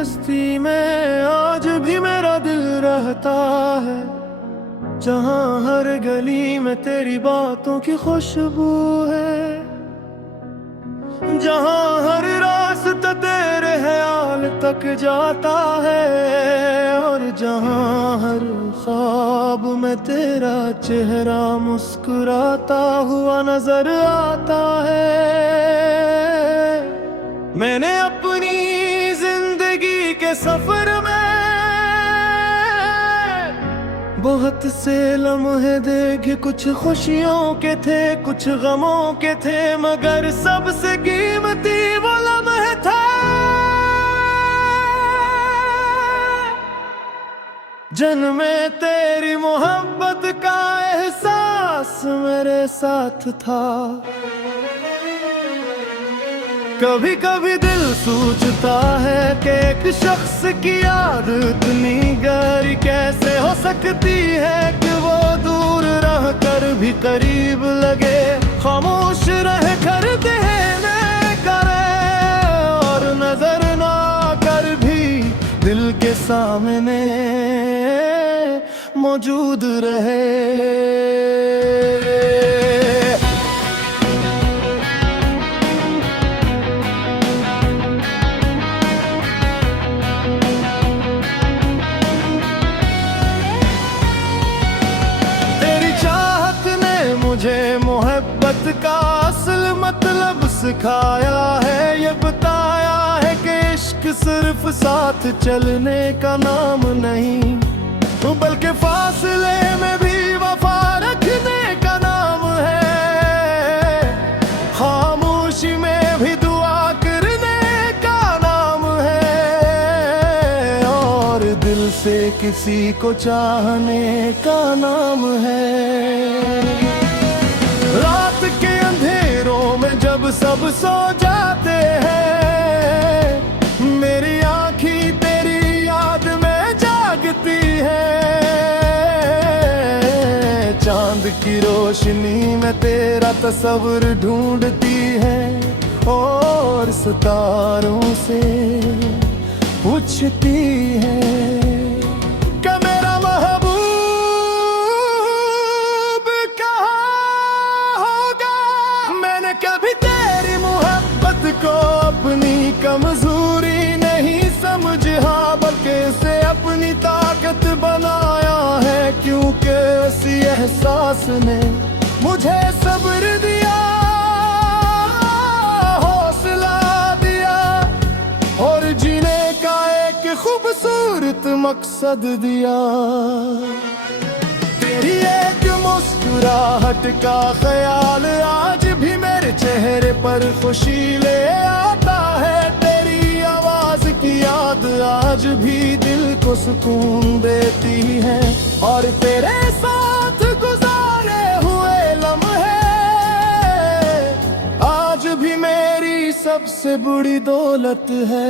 बस्ती में आज भी मेरा दिल रहता है, जहाँ हर गली में तेरी बातों की खुशबू है, जहाँ हर रास्ता तेरे ख्याल तक जाता है, और जहाँ हर ख्वाब में तेरा चेहरा मुस्कुराता हुआ नजर आता है। मैंने अपनी जिंदगी के सफर में बहुत से लम्हे देखे, कुछ खुशियों के थे कुछ गमों के थे, मगर सबसे कीमती वो लम्हे था जिनमें तेरी मोहब्बत का एहसास मेरे साथ था। कभी कभी दिल सोचता है कि एक शख्स की याद इतनी गहरी कैसे हो सकती है कि वो दूर रह कर भी करीब लगे, खामोश रह कर देने करे और नजर ना कर भी दिल के सामने मौजूद रहे। मुझे मोहब्बत का असल मतलब सिखाया है, ये बताया है कि इश्क सिर्फ साथ चलने का नाम नहीं, बल्कि फासले में भी वफा रखने का नाम है, खामोशी में भी दुआ करने का नाम है, और दिल से किसी को चाहने का नाम है। रात के अंधेरों में जब सब सो जाते हैं, मेरी आँखें तेरी याद में जागती है, चांद की रोशनी में तेरा तस्वीर ढूंढती है, और सितारों से पूछती है कि मेरा महबूब कभी तेरी मोहब्बत को अपनी कमजोरी नहीं समझा, बल्कि इसे अपनी ताकत बनाया है, क्योंकि इसी एहसास ने मुझे सब्र दिया, हौसला दिया, और जीने का एक खूबसूरत मकसद दिया। तेरी एक मुस्कुराहट का ख्याल आज भी मेरे चेहरे पर खुशी ले आता है, तेरी आवाज की याद आज भी दिल को सुकून देती है, और तेरे साथ गुजारे हुए लम्हे आज भी मेरी सबसे बड़ी दौलत है।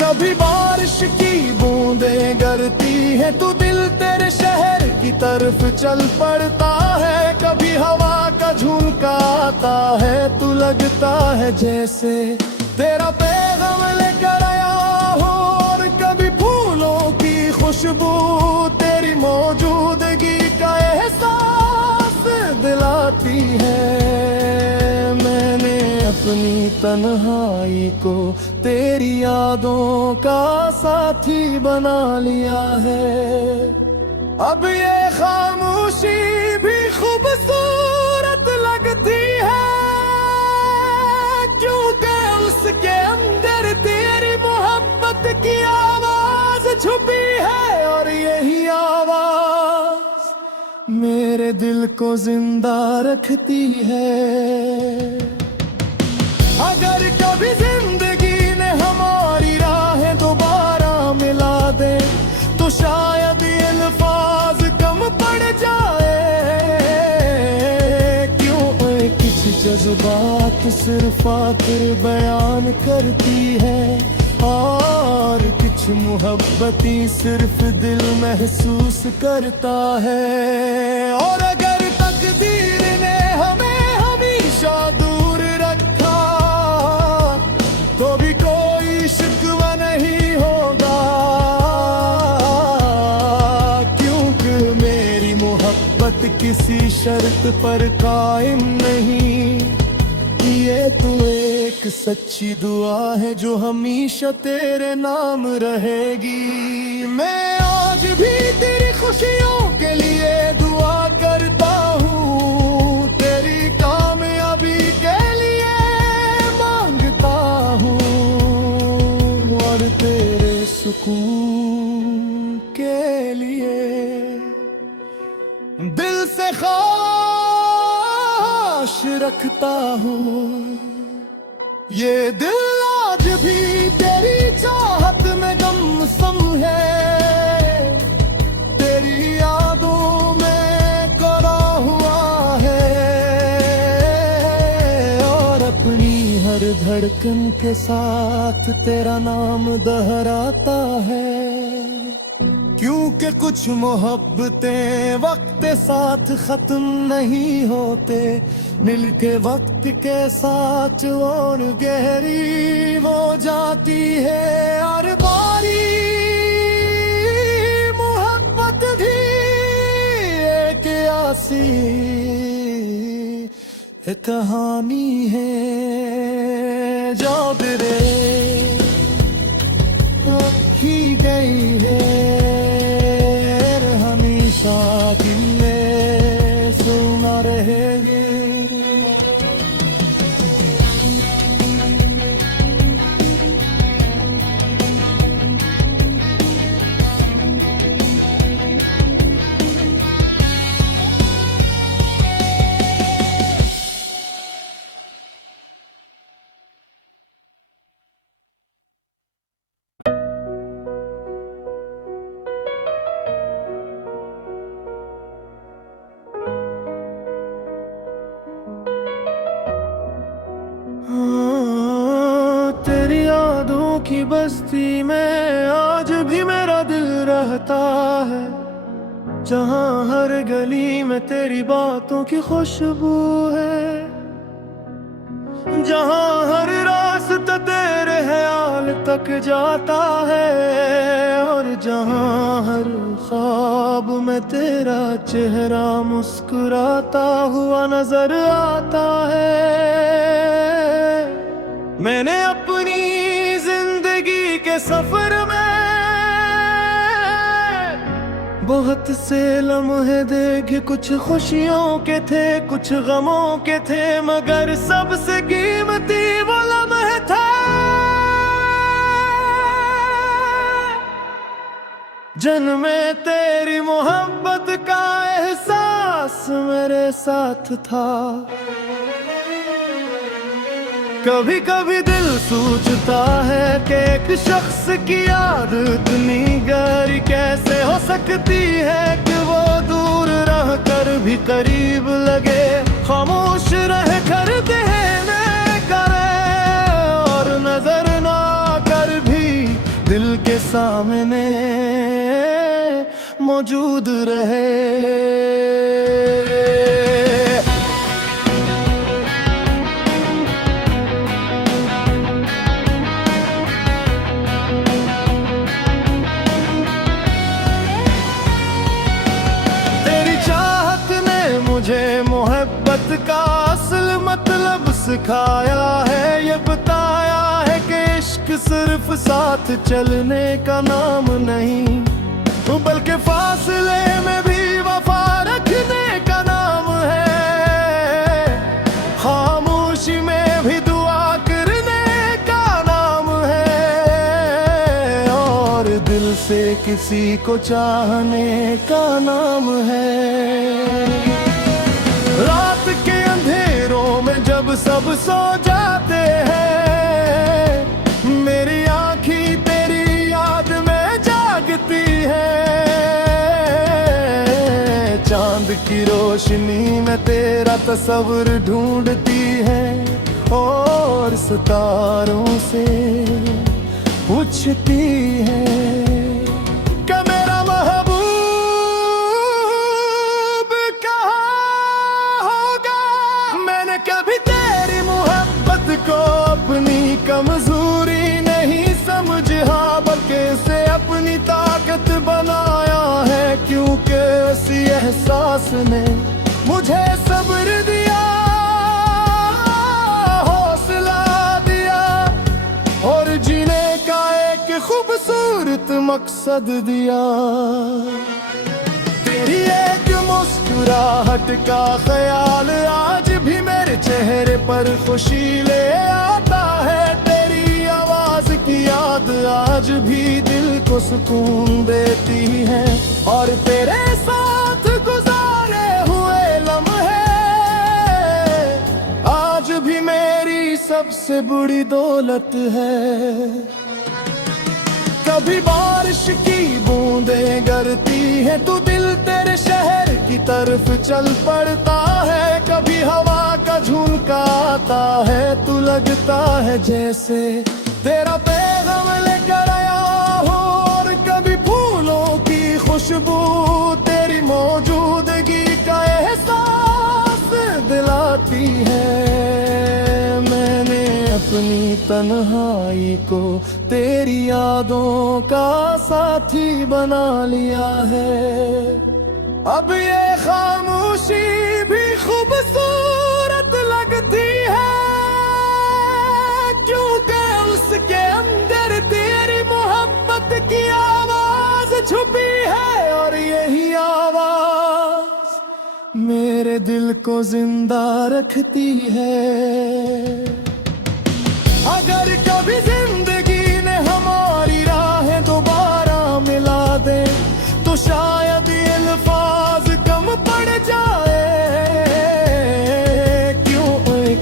कभी बारिश की बूंदें गिरती है तो दिल तेरे शहर की तरफ चल पड़ता है, कभी हवा का झोंका आता है तो लगता है जैसे तेरा पैगाम लेकर आया हो, और कभी फूलों की खुशबू तेरी मौजूदगी का एहसास दिलाती है। मैंने अपनी तन्हाई को तेरी यादों का साथी बना लिया है, अब ये खामोशी भी खूबसूरत लगती है, क्योंकि उसके अंदर तेरी मोहब्बत की आवाज छुपी है, और यही आवाज मेरे दिल को जिंदा रखती है। अगर कभी जिंदगी ने हमारी राहें दोबारा मिला दे, तो शायद ये अल्फाज कम पड़ जाए, क्यों कुछ जज्बात सिर्फ आकर बयान करती है, और कुछ मोहब्बती सिर्फ दिल महसूस करता है। और अगर तकदीर ने हमें हमेशा दूर रखा, तो भी कोई किसी शर्त पर कायम नहीं, ये तो एक सच्ची दुआ है जो हमेशा तेरे नाम रहेगी। मैं आज भी तेरी खुशियों के लिए दुआ करता हूँ, तेरी कामयाबी के लिए मांगता हूँ, और तेरे सुकून के लिए दिल से ख्वाहिश रखता हूँ। ये दिल आज भी तेरी चाहत में गमसम है, तेरी यादों में कोरा हुआ है, और अपनी हर धड़कन के साथ तेरा नाम दोहराता है। क्योंकि कुछ मोहब्बतें वक्त साथ खत्म नहीं होते, मिलके वक्त के साथ और गहरी हो जाती है। और बारी मोहब्बत भी एक आसी एक कहानी है जो तेरे रखी गई है, दिल में सुना रहेगी। तेरी यादों की बस्ती में आज भी मेरा दिल रहता है, जहाँ हर गली में तेरी बातों की खुशबू है, जहाँ हर रास्ता तेरे ख्याल तक जाता है, और जहाँ हर ख्वाब में तेरा चेहरा मुस्कुराता हुआ नजर आता है। मैंने अपनी जिंदगी के सफर में बहुत से लम्हे देखे, कुछ खुशियों के थे कुछ गमों के थे, मगर सबसे कीमती वो लम्हे था जिनमें तेरी मोहब्बत का एहसास मेरे साथ था। कभी कभी दिल सोचता है कि एक शख्स की याद इतनी गहरी कैसे हो सकती है कि वो दूर रह कर भी करीब लगे, खामोश रह कर देने करे, और नजर ना कर भी दिल के सामने मौजूद रहे। मुझे मोहब्बत का असल मतलब सिखाया है, ये बताया है कि इश्क सिर्फ साथ चलने का नाम नहीं, बल्कि फासले में भी वफा रखने का नाम है, खामोशी में भी दुआ करने का नाम है, और दिल से किसी को चाहने का नाम है। रात के अंधेरों में जब सब सो जाते हैं, मेरी आँखें तेरी याद में जागती है, चांद की रोशनी में तेरा तस्वीर ढूंढती है, और सितारों से पूछती है कि मेरा महबूब कभी तेरी मोहब्बत को अपनी कमजोरी नहीं समझा, बल्कि इसे अपनी ताकत बनाया है, क्योंकि इसी एहसास ने मुझे सब्र दिया, हौसला दिया और जीने का एक खूबसूरत मकसद दिया। तेरी एक मुस्कुराहट का ख्याल आज भी मेरे चेहरे पर खुशी ले आता है। तेरी आवाज की याद आज भी दिल को सुकून देती है और तेरे साथ गुजारे हुए लम्हे आज भी मेरी सबसे बड़ी दौलत है। कभी बारिश की बूंदें गिरती है तो दिल तेरे शहर की तरफ चल पड़ता है। कभी हवा का झोंका आता है तो लगता है जैसे तेरा पैगाम लेकर आया हो। और कभी फूलों की खुशबू तेरी मौजूदगी का एहसास दिलाती है। मैंने अपनी तन्हाई को तेरी यादों का साथी बना लिया है। अब ये खामोशी भी खूबसूरत लगती है क्योंकि उसके अंदर तेरी मोहब्बत की आवाज छुपी है। और यही आवाज मेरे दिल को जिंदा रखती है। अगर कभी जिंदगी ने हमारी राहें दोबारा मिला दे तो शायद ये अल्फाज कम पड़ जाए। क्यों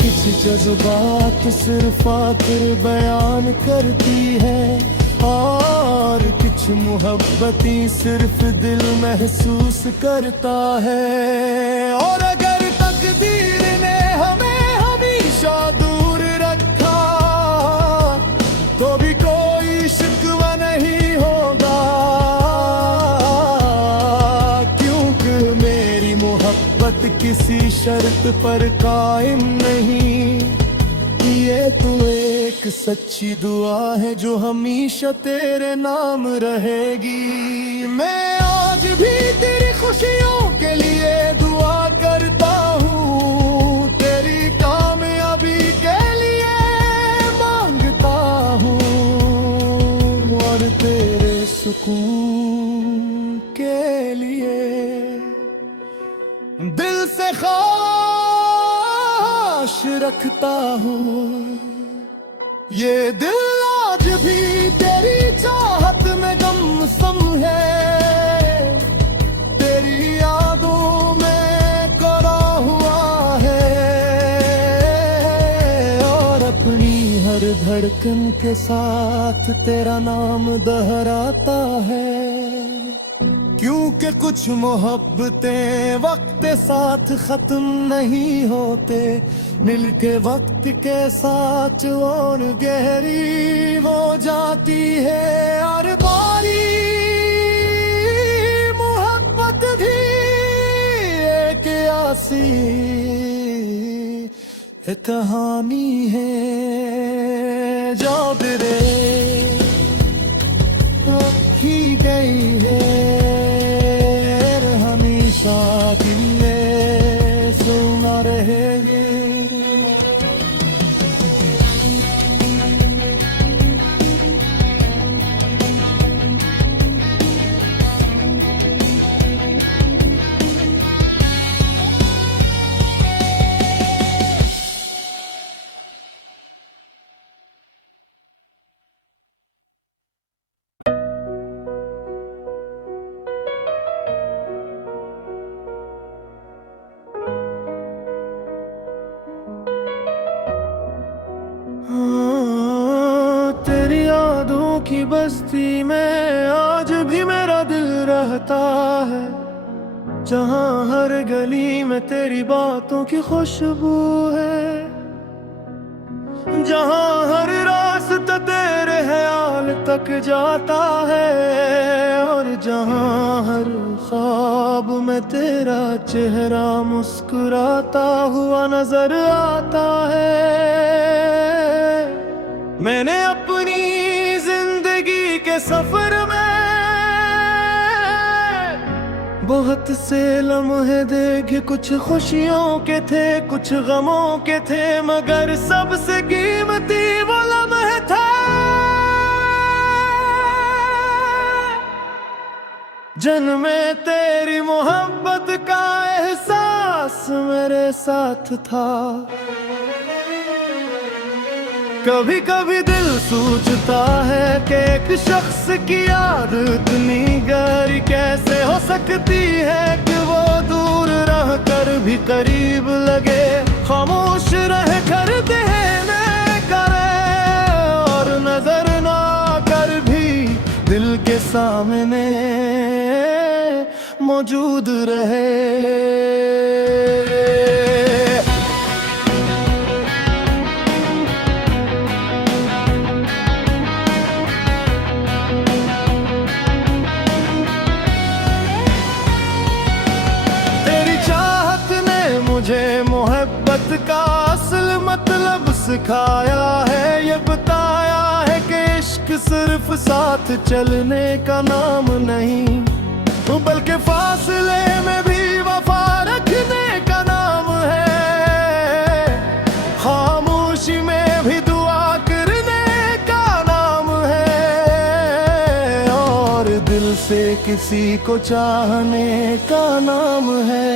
कुछ जज्बात सिर्फ आखिर बयान करती है और कुछ मोहब्बती सिर्फ दिल महसूस करता है। और अगर तकदीर ने हमें हमेशा दूर रखा तो भी कोई शिकवा नहीं होगा क्योंकि मेरी मोहब्बत किसी शर्त पर कायम नहीं। ये तो एक सच्ची दुआ है जो हमेशा तेरे नाम रहेगी। मैं आज भी तेरी खुशियों के लिए दुआ करता हूँ, तेरी कामयाबी के लिए मांगता हूँ और तेरे सुकून के लिए दिल से ख्वाहिश रखता हूँ। ये दिल आज भी तेरी चाहत में गमसम है, तेरी यादों में करा हुआ है और अपनी हर धड़कन के साथ तेरा नाम दोहराता है। क्योंकि कुछ मोहब्बतें वक्त साथ खत्म नहीं होते, मिलके वक्त के साथ और गहरी हो जाती है। और बारी मोहब्बत भी एक आसी कहानी है जो तेरे रखी गई है हमेशा दिल में सुना रहेगी। तेरी यादों की बस्ती में आज भी मेरा दिल रहता है, जहाँ हर गली में तेरी बातों की खुशबू है, जहाँ हर रास्ता तेरे ख्याल तक जाता है और जहाँ हर ख्वाब में तेरा चेहरा मुस्कुराता हुआ नजर आता है। मैंने अपनी जिंदगी के सफर में बहुत से लम्हे देखे, कुछ खुशियों के थे कुछ गमों के थे, मगर सबसे कीमती वो लम्हे था जिनमें तेरी मोहब्बत का एहसास मेरे साथ था। कभी कभी दिल सोचता है कि एक शख्स की याद इतनी गहरी कैसे हो सकती है कि वो दूर रह कर भी करीब लगे, खामोश रह कर देने करे और नजर ना कर भी दिल के सामने मौजूद रहे। मुझे मोहब्बत का असल मतलब सिखाया है, ये बताया है कि इश्क सिर्फ साथ चलने का नाम नहीं, बल्कि फासले में भी वफा रखने का नाम है, खामोशी में भी दुआ करने का नाम है, और दिल से किसी को चाहने का नाम है।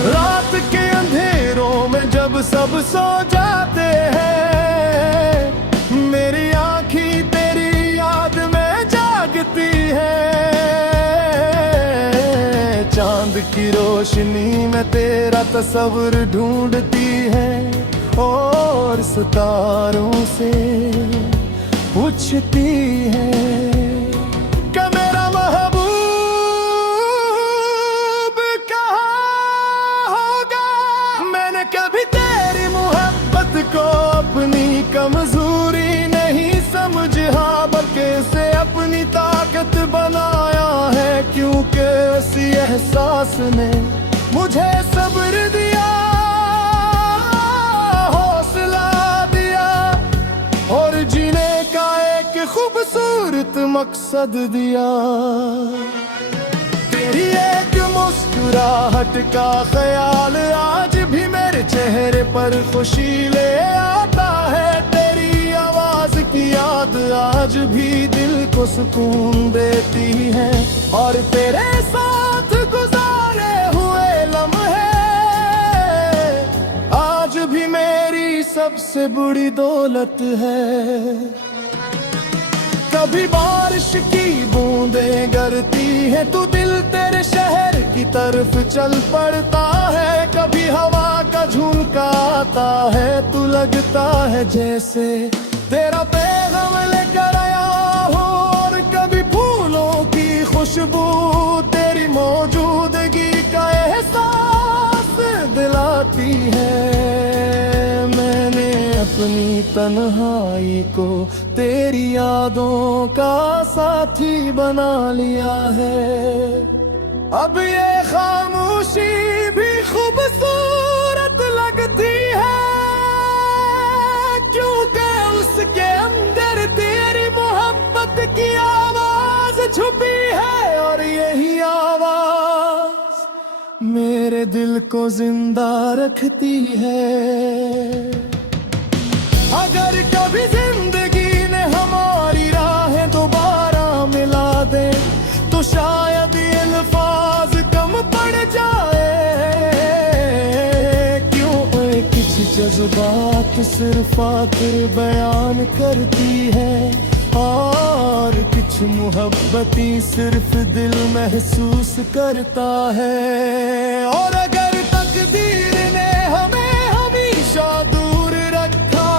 रात के अंधेरों में जब सब सो जाते हैं, मेरी आँखी तेरी याद में जागती है, चांद की रोशनी में तेरा तस्वीर ढूंढती है, और सितारों से पूछती है कि मेरा महबूब कभी तेरी मोहब्बत को अपनी कमजोरी नहीं समझा, बल्कि इसे अपनी ताकत बनाया है, क्योंकि इसी एहसास ने मुझे सब्र दिया, हौसला दिया, और जीने का एक खूबसूरत मकसद दिया। तेरी एक मुस्कुराहट का ख्याल आज भी मेरे चेहरे पर खुशी ले आता है, तेरी आवाज की याद आज भी दिल को सुकून देती है, और तेरे साथ गुजारे हुए लम्हे आज भी मेरी सबसे बड़ी दौलत है। कभी बारिश की बूंदें गिरती है तो दिल तेरे शहर की तरफ चल पड़ता है, कभी हवा का झोंका आता है तो लगता है जैसे तेरा पैगाम लेकर आया हो, और कभी फूलों की खुशबू तेरी मौजूदगी का एहसास दिलाती है। मैंने अपनी तन्हाई को तेरी यादों का साथी बना लिया है, अब ये खामोशी भी खूबसूरत लगती है, क्योंकि उसके अंदर तेरी मोहब्बत की आवाज छुपी है, और यही आवाज मेरे दिल को जिंदा रखती है। अगर कभी जिंदगी ने हमारी राहें दोबारा मिला दे, तो शायद ये अल्फाज कम पड़ जाए, क्यों कुछ जज्बात सिर्फ आकर बयान करती है, और कुछ मोहब्बती सिर्फ दिल महसूस करता है। और अगर तकदीर ने हमें हमेशा दूर रखा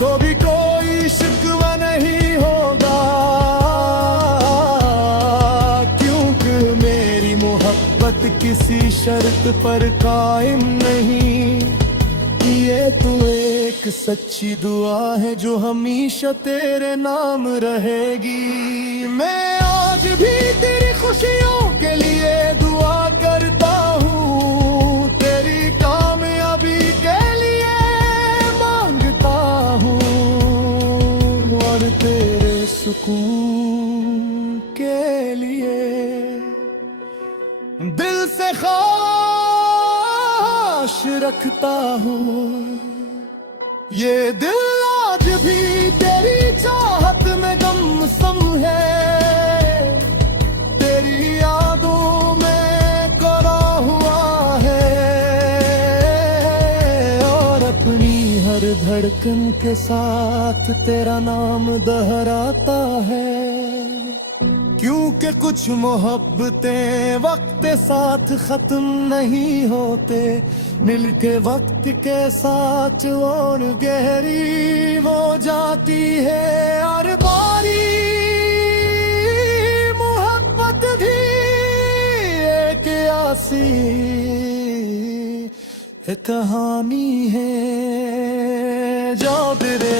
तो भी कोई शिकवा नहीं होगा, क्योंकि मेरी मोहब्बत किसी शर्त पर कायम नहीं, ये तो एक सच्ची दुआ है जो हमेशा तेरे नाम रहेगी। मैं आज भी तेरी खुशियों के लिए दुआ करता हूँ, तेरी कामयाबी के लिए मांगता हूँ, और तेरे सुकून के रखता हूँ। ये दिल आज भी तेरी चाहत में गुमसुम है, तेरी यादों में खोया हुआ है, और अपनी हर धड़कन के साथ तेरा नाम दोहराता है। क्योंकि कुछ मोहब्बतें वक्त साथ खत्म नहीं होते, मिलके वक्त के साथ और गहरी हो जाती है। और बारी मोहब्बत भी एक ऐसी कहानी है जो तेरे